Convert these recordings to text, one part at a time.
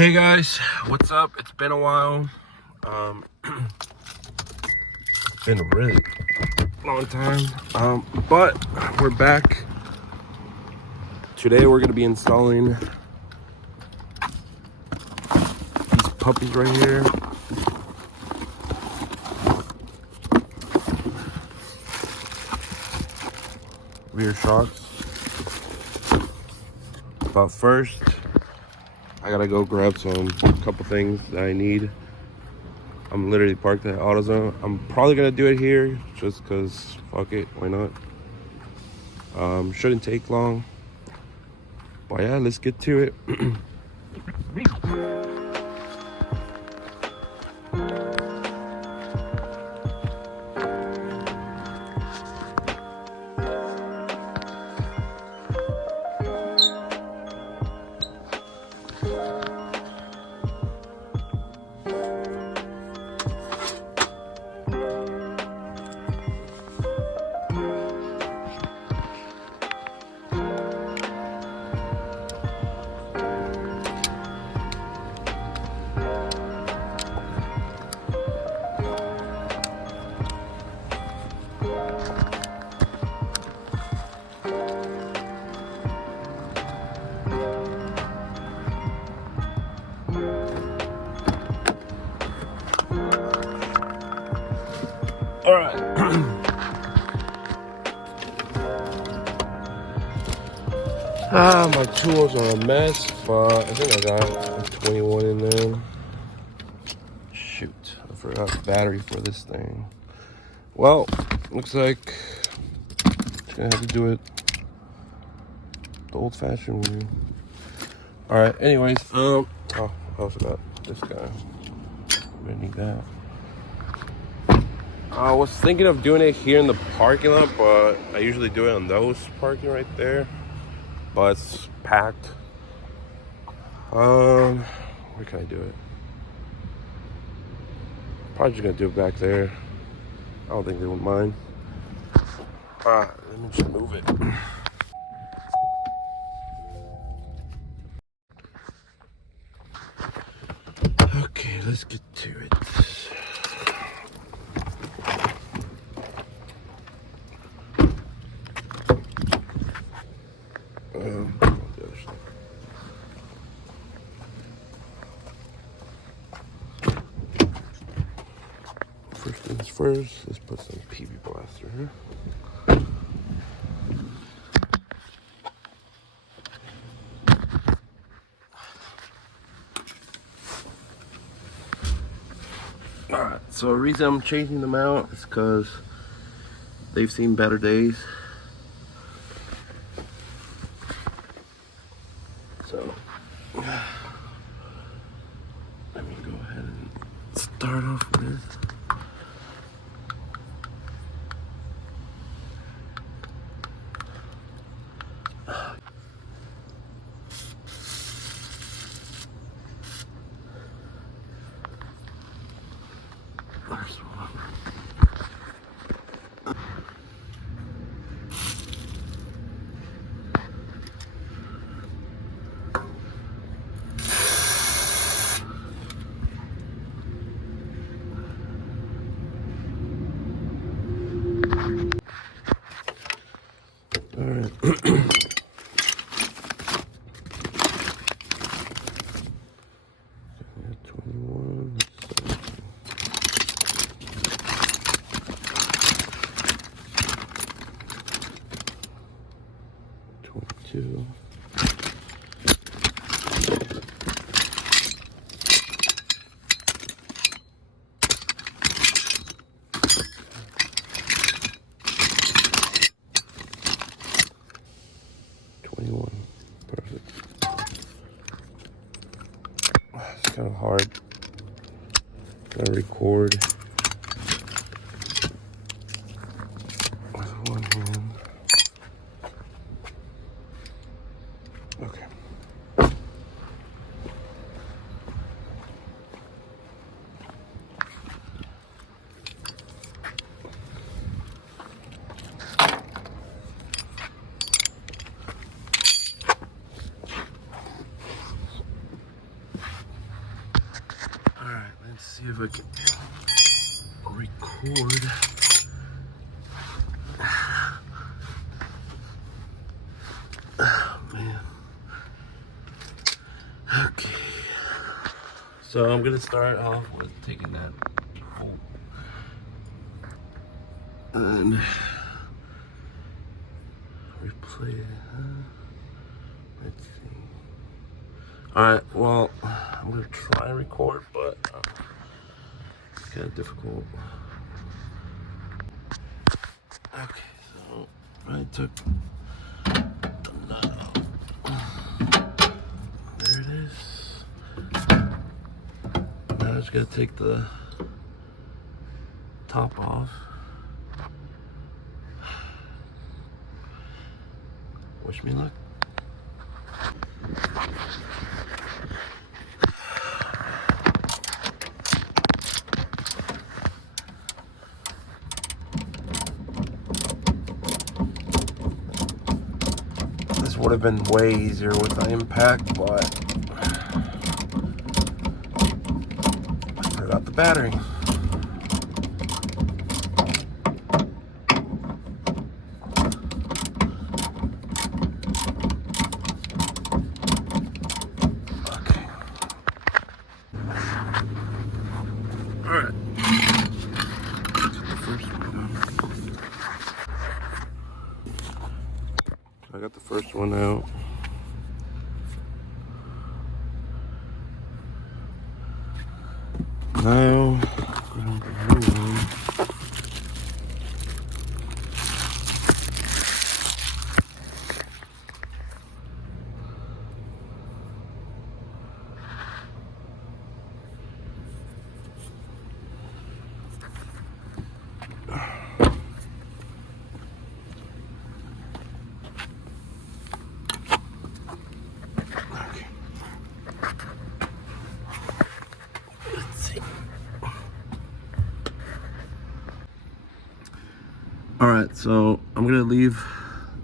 Hey guys, what's up? It's been a while. Been a really long time. But we're back. Today we're gonna be installing these puppies right here. Rear shocks. But first, I gotta go grab some couple things that I need. I'm literally parked at AutoZone. I'm probably gonna do it here just cause fuck it, why not? Shouldn't take long. But yeah, let's get to it. All right. My tools are a mess, but I think I got a 21 in there. Shoot, I forgot the battery for this thing. Well, looks like I'm gonna have to do it the old-fashioned way. All right. Anyways, oh, I also got this guy. I'm gonna need that. I was thinking of doing it here in the parking lot, but I usually do it on those parking right there. But it's packed. Where can I do it? Probably just gonna do it back there. I don't think they would mind. Let me just move it. Okay, let's get to it. First things first, let's put some PV blaster here. Alright, so the reason I'm changing them out is because they've seen better days. So let me go ahead and start off with first one. All right. 21. 22. 21. Perfect. It's kind of hard. Gotta record with one hand. Okay. see if I can record. Oh man. Okay. So I'm gonna start off with taking that bolt and replace it. Let's see. Alright, well, I'm gonna try and record, but it's kind of difficult. Okay, so I took the nut out. There it is. Now I just gotta take the top off. Wish me luck. This would have been way easier with the impact, but I forgot the battery. Okay. Alright. I got the first one out. Now, grab the new one. Alright, so I'm gonna leave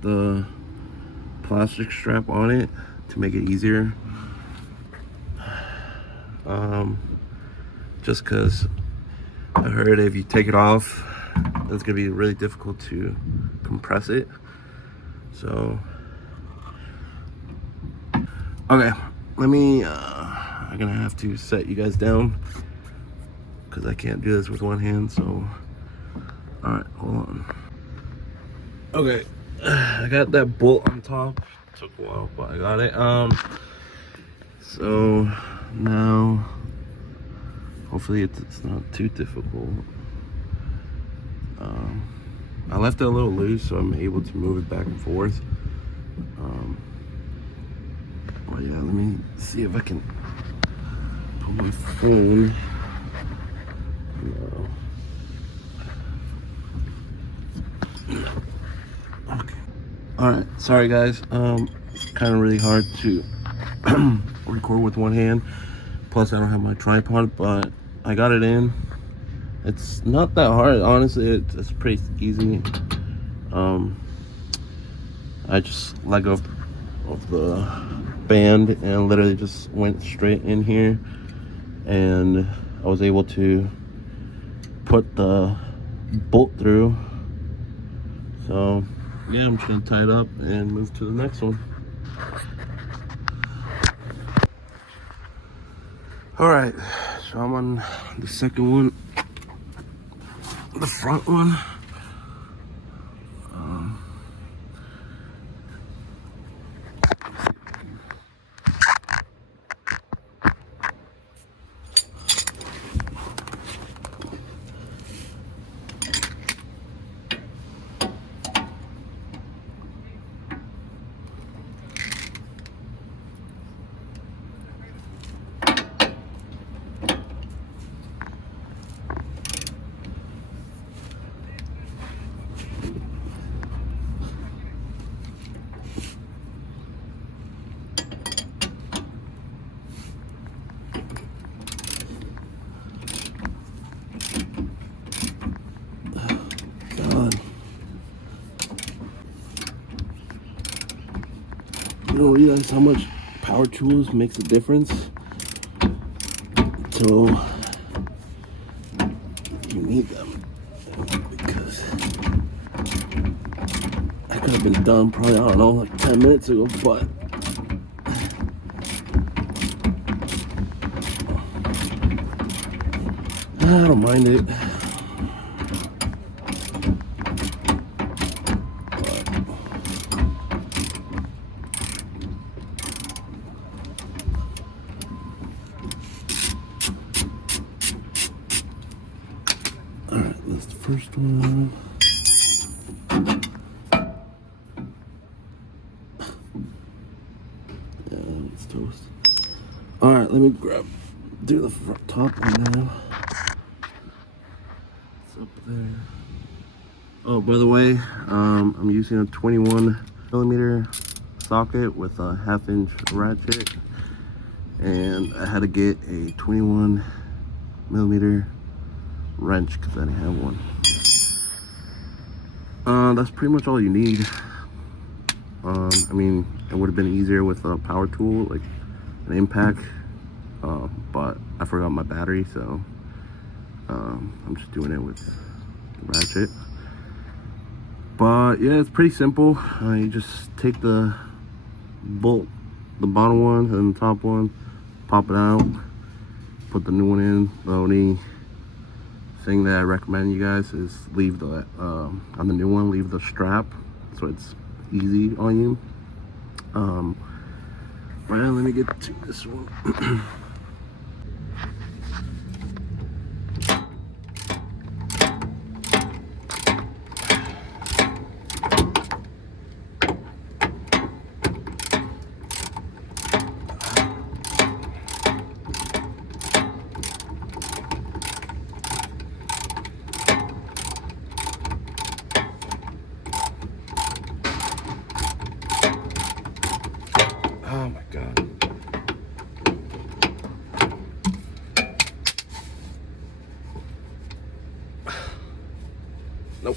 the plastic strap on it to make it easier. Just because I heard if you take it off, it's gonna be really difficult to compress it. So, okay, I'm gonna have to set you guys down because I can't do this with one hand, so. Alright, hold on. Okay, I got that bolt on top. Took a while, but I got it. So now, hopefully it's not too difficult. I left it a little loose, so I'm able to move it back and forth. But yeah, let me see if I can put my phone. No. Okay. Alright, sorry guys. It's kind of really hard to record with one hand. Plus I don't have my tripod, but I got it in. It's not that hard, honestly. It's pretty easy. I just let go of the band and literally just went straight in here, and I was able to put the bolt through. So yeah, I'm just gonna tie it up and move to the next one. All right, so I'm on the second one, the front one. You don't realize how much power tools makes a difference. So you need them because I could have been done probably, I don't know, like 10 minutes ago, but I don't mind it. Alright, that's the first one. Yeah, it's toast. Alright, let me do the top one now. It's up there. Oh, by the way, I'm using a 21mm socket with a 1/2-inch ratchet, and I had to get a 21mm wrench because I didn't have one. That's pretty much all you need. I mean, it would have been easier with a power tool like an impact, but I forgot my battery, so I'm just doing it with the ratchet. But yeah, it's pretty simple. You just take the bolt, the bottom one and the top one, pop it out, put the new one in. The only thing that I recommend you guys is leave the on the new one, leave the strap so it's easy on you. But yeah, let me get to this one. Oh my God. Nope.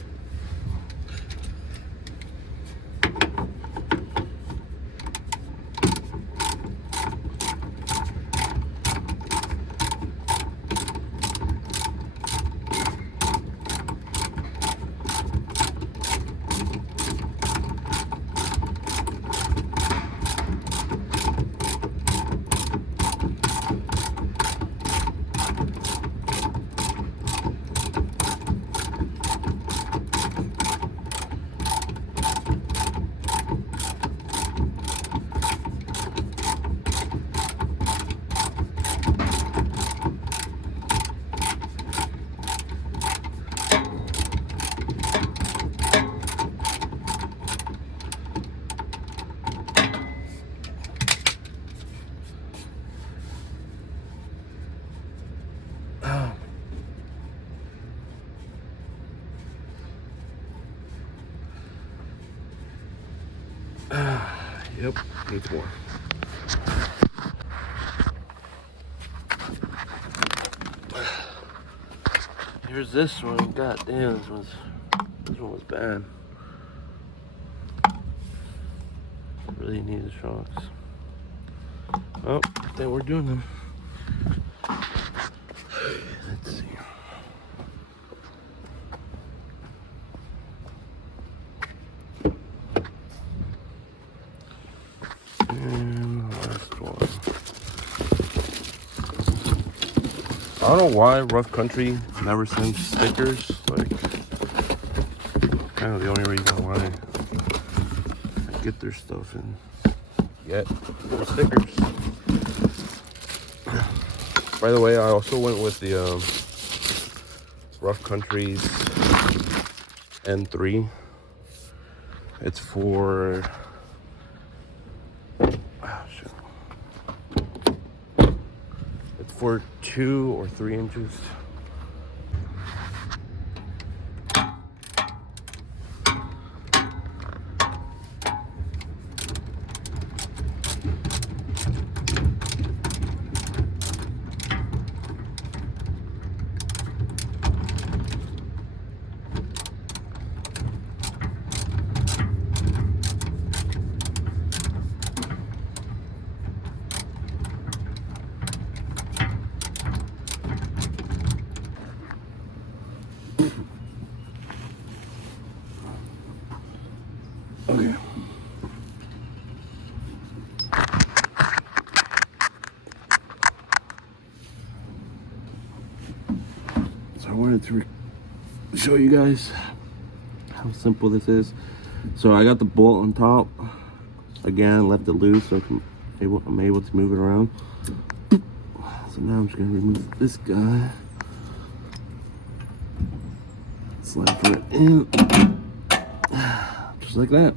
Yep, needs more. Here's this one. God damn, this one was bad. Really needed shocks. Oh, then we're doing them. Let's see. And the last one. I don't know why Rough Country never sends stickers. Like, kind of the only reason why I get their stuff and get no stickers. By the way, I also went with the Rough Country's N3. It's for it's for 2 or 3 inches. I wanted to show you guys how simple this is. So I got the bolt on top. Again, left it loose so I'm able to move it around. So now I'm just gonna remove this guy. Slide it in. Just like that.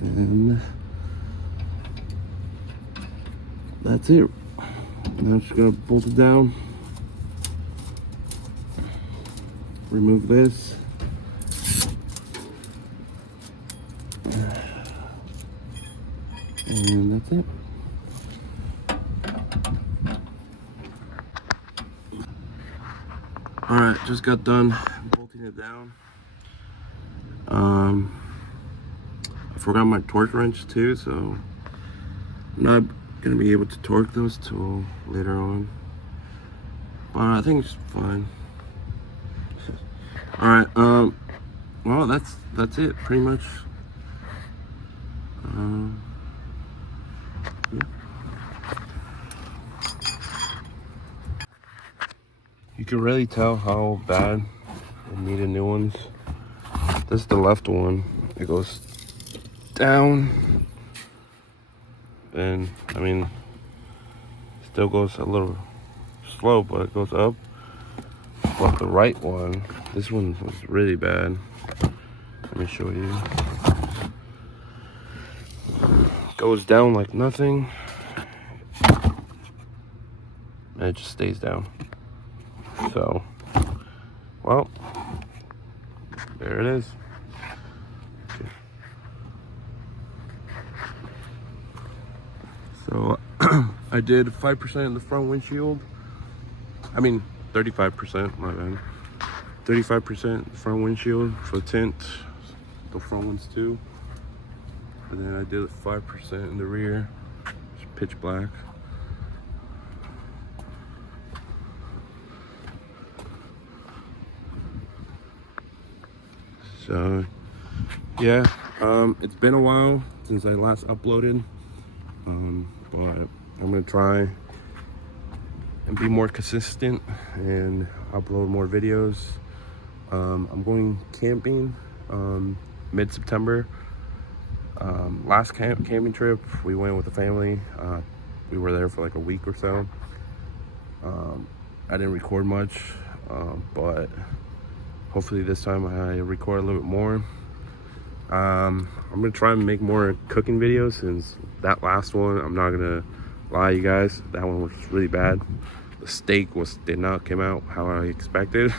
And that's it. Now I'm just gonna bolt it down. Remove this. And that's it. Alright, just got done bolting it down. I forgot my torque wrench too, so I'm not gonna be able to torque those till later on. But I think it's fine. Alright, well that's it pretty much. Yeah. You can really tell how bad I needed new ones. This is the left one. It goes down, and I mean, still goes a little slow, but it goes up. But the right one, this one was really bad. Let me show you. Goes down like nothing, and it just stays down. So, well, there it is. Okay. So I did 5% in the front windshield. I mean 35%, my bad. 35% front windshield for tint, the front ones too. And then I did 5% in the rear, it's pitch black. So yeah, it's been a while since I last uploaded, but I'm gonna try and be more consistent and upload more videos. I'm going camping mid-September. Last camping trip we went with the family. We were there for like a week or so. I didn't record much, but hopefully this time I record a little bit more. I'm gonna try and make more cooking videos, since that last one, I'm not gonna lie you guys, that one was really bad. The steak did not come out how I expected.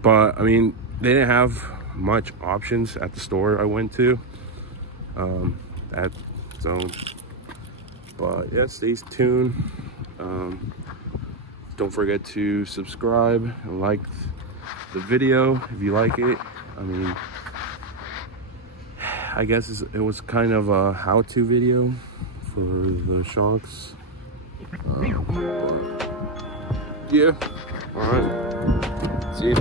But I mean, they didn't have much options at the store I went to. But yeah, stay tuned. Don't forget to subscribe and like the video if you like it. I mean, I guess it was kind of a how-to video for the shocks. Yeah, all right, see you.